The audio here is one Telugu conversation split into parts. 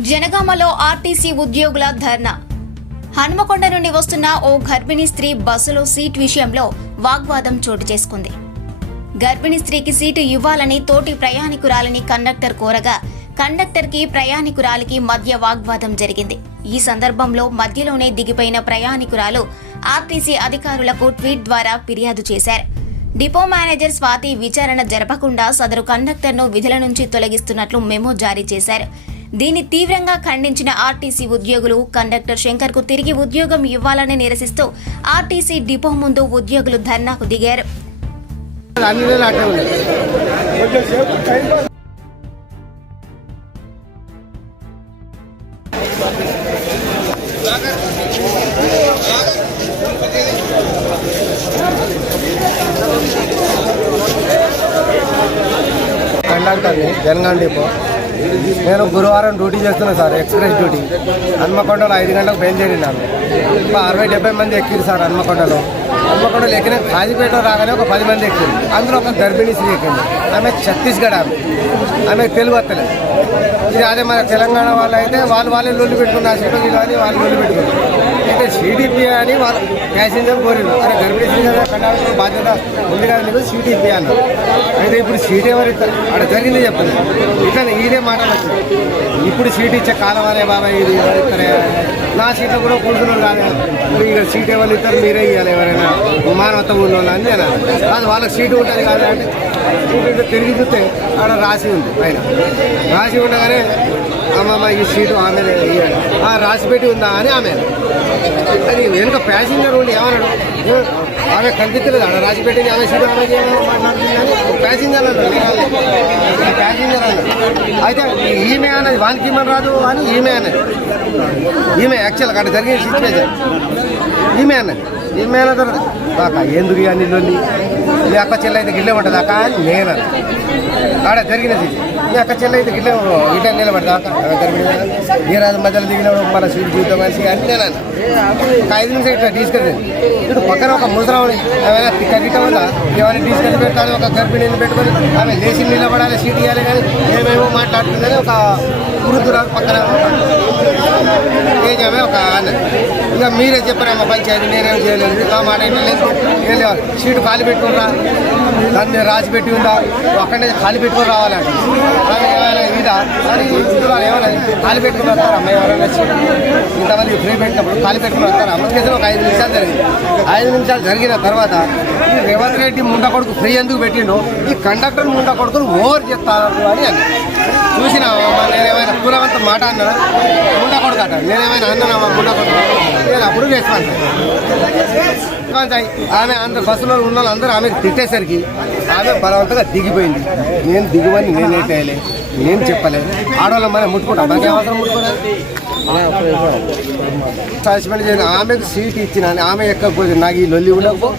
జనగామలో ఆర్టీసీ ఉద్యోగుల ధర్నా. హన్మకొండ నుండి వస్తున్న ఓ గర్భిణీ స్త్రీ బస్సులో సీట్ విషయంలో వాగ్వాదం చోటు చేసుకుంది. గర్భిణీ స్త్రీకి సీటు ఇవ్వాలని తోటి ప్రయాణికురాలని కండక్టర్ కోరగా కండక్టర్కి ప్రయాణికురాలికి మధ్య వాగ్వాదం జరిగింది. ఈ సందర్భంలో మధ్యలోనే దిగిపోయిన ప్రయాణికురాలు ఆర్టీసీ అధికారులకు ట్వీట్ ద్వారా ఫిర్యాదు చేశారు. డిపో మేనేజర్ స్వాతి విచారణ జరపకుండా సదరు కండక్టర్ను విధుల నుంచి తొలగిస్తున్నట్లు మెమో జారీ చేశారు. దీన్ని తీవ్రంగా ఖండించిన ఆర్టీసీ ఉద్యోగులు కండక్టర్ శంకర్ కు తిరిగి ఉద్యోగం ఇవ్వాలని నిరసిస్తూ ఆర్టీసీ డిపో ముందు ఉద్యోగులు ధర్నాకు దిగారు. కండక్టర్ని జనగాం డిపో. నేను గురువారం డ్యూటీ చేస్తున్నాను సార్, ఎక్స్ప్రెస్ డ్యూటీ. హన్మకొండలో 5 గంటలకు బయలుదేరినాను. 60-70 మంది ఎక్కిరు సార్ హన్మకొండలో ఎక్కిన. కాజీపేట రాగానే ఒక 10 మంది ఎక్కిరు. అందులో ఒక గర్భిణీ స్త్రీ ఎక్కింది. ఆమె ఛత్తీస్గఢ్. ఆమె తెలుగు వస్తలేదు. ఇది అదే మన తెలంగాణ వాళ్ళు అయితే వాళ్ళే లొల్లి పెట్టుకున్నారు. సీటు అని వాళ్ళు లొల్లి పెట్టుకున్నారు. అయితే సీటీపీ అని వాళ్ళు ప్యాసింజర్ కోరిరు. అరే గర్భిణీ స్త్రీ కదా, కండక్టర్ బాధ్యత ఉంది కదా, మీకు సీటీపీ అన్నారు. అయితే ఇప్పుడు సీట్ ఎవరు ఇస్తారు? అక్కడ జరిగింది చెప్పండి. ఇట్లా ఇదే మాటలు వచ్చింది. ఇప్పుడు సీట్ ఇచ్చే కాలం అనే బాబాయ్, ఇది ఎవరు ఇస్తారే? నా సీట్లో కూడా కూర్చున్నారు కాదు. ఇక్కడ సీట్ ఎవరు ఇస్తారు? మీరే ఇవ్వాలి. ఎవరైనా మానవత్వం ఉన్న వాళ్ళు అని నేను అది వాళ్ళకి సీటు ఉంటుంది కాదు అంటే సీటు తిరిగి చూస్తే అక్కడ రాసి ఉంది. పైన రాసి ఉండగానే అమ్మమ్మ ఈ సీటు ఆమె ఇవ్వాలి, రాసి పెట్టి ఉందా అని ఆమె. అది వెనుక ప్యాసింజర్ ఉండి ఏమన్నాడు, ఆమె కనిపించలేదు. అక్కడ రాసి పెట్టింది ఆమె సీటు ఆమె మాట్లాడుతుందని ప్యాసింజర్ అన్నాడు. ప్యాసింజర్ అన్నాడు. అయితే ఈమె అన్నది వానికి ఇమ్మని రాదు అని ఈమె అన్నది. ఈమె యాక్చువల్గా అక్కడ జరిగిన సిచ్యువేషన్ ఈమె అన్నది. ఈమె అన్న తర్వాత కాక ఎందుకు అన్ని లొల్లి, మీ అక్క చెల్లి అయితే గిల్లే ఉంటుంది అక్క అని నేను ఆడ జరిగినది. మీ అక్క చెల్లి అయితే గిల్లే ఇట నిలబడతా జరిగిన నీరాజు మధ్యలో దిగినప్పుడు మన సీటు చూద్దాం మనిషి అని నేను అన్న. ఒక 5 నిమిషాలు ఇట్లా తీసుకెళ్ళింది. ఇటు పక్కన ఒక ముసరావుని ఏమైనా తిక్కగిట్ట వల్ల ఏమైనా తీసుకెళ్ళి పెట్టాలి. ఒక గర్భిణిని పెట్టుకొని ఆమె లేచి నిలబడాలి, సీటు ఇవ్వాలి కానీ ఏమేమో మాట్లాడుతుందని ఒక వృద్ధురాలు పక్కన ఏజామే ఒక అన్న. ఇక మీరే చెప్పారమ్మా పంచాయతీ, నేనేం చేయలేదు. ఆ మాట ఏంటలేదు, ఏం లేదు. సీటు ఖాళీ పెట్టుకున్నా, దాన్ని రాసి పెట్టి ఉందా, అక్కడనే ఖాళీ పెట్టుకొని రావాలంట. ఆమె ఏమైనా ఇదా అని ఏమైనా ఖాళీ పెట్టుకుని వస్తారు. అమ్మాయి ఎవరైనా సీటు ఇంతమంది ఫ్రీ పెట్టినప్పుడు ఖాళీ పెట్టుకుని వస్తారు. అమ్మకేసిన ఒక 5 నిమిషాలు జరిగింది. 5 నిమిషాలు జరిగిన తర్వాత ఈ రేవంత్ రెడ్డి ముండ కొడుకు ఫ్రీ ఎందుకు పెట్టిండో ఈ కండక్టర్ ముండ కొడుకును ఓవర్ చెప్తారు అని అన్న. చూసిన నేనేమైనా పూలవంత మాట అన్నా ముండ కొడుకు అంట. నేనేమైనా అన్నా ముండ కొడుకు నేను అప్పుడు చేస్తాను. ఆమె అందరు బస్సులో ఉన్న వాళ్ళందరూ ఆమెకు తిట్టేసరికి ఆమె బలవంతంగా దిగిపోయింది. నేను దిగువని నేనే చేయలే, నేను చెప్పలేదు. ఆడవాళ్ళ మనం ముట్టుకుంటాం, మనకి అవసరం ముట్టుకోలేదు. సస్పెండ్ చేయను. ఆమెకు సీట్ ఇచ్చిన ఆమె ఎక్కకపోతే నాకు ఈ లొల్లి ఉండకపో,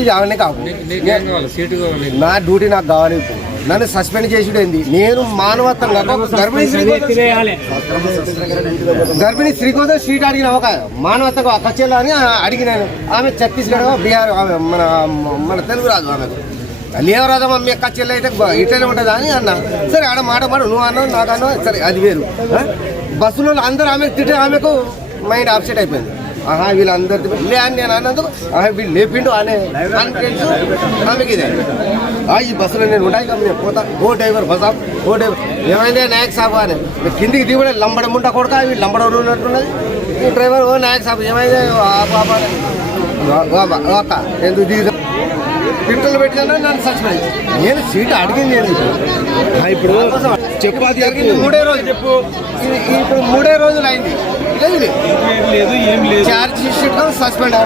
ఇది ఆమెనే కాకు. నా డ్యూటీ నాకు కావాలి. నన్ను సస్పెండ్ చేసుడేంది? నేను మానవత్వంగా గర్భిణీ స్త్రీ కోసం సీట్ అడిగిన ఒక మానవత్వంగా కచ్చేలా అని అడిగినాను. ఆమె ఛత్తీస్గఢ్ బీహార్ మన తెలుగు రాదు. ఆమెకు లేవరాదా మమ్మీ కచ్చేళ్ళు అయితే ఇట్లనే ఉంటుందా అని అన్నా. సరే ఆడ మాట నువ్వు అన్నావు నాకు అన్నావు, సరే అది వేరు. బస్సులో అందరూ ఆమెకు తిట్టే ఆమెకు మైండ్ అప్సెట్ అయిపోయింది. వీళ్ళందరితో లే అని నేను అన్నందుకు వీళ్ళు లేపిండు అనే కాన్ఫిడెన్స్ ఆమెకి ఇదే. ఈ బస్సులో నేను ఉంటాయి కదా, నేను పోతా. ఓ డ్రైవర్ బస్ ఓ డ్రైవర్ ఏమైందే నాయక్ సాబు అని కిందికి దిగుడే లంబడం ఉంటా కొడుక వీళ్ళు లంబడం ఉన్నట్టున్నది. ఈ డ్రైవర్ ఓ నాయక్ సాబు ఏమైందే అక్క ఎందుకు దిగుదా పిట్టలు పెట్టినా నన్ను సస్పెండ్. నేను సీటు అడిగింది ఇప్పుడు చెప్పాలి. 3వ రోజు చెప్పు. ఇప్పుడు 3వ రోజులు అయింది. లేదు ఛార్జ్ షీట్ సస్పెండ్.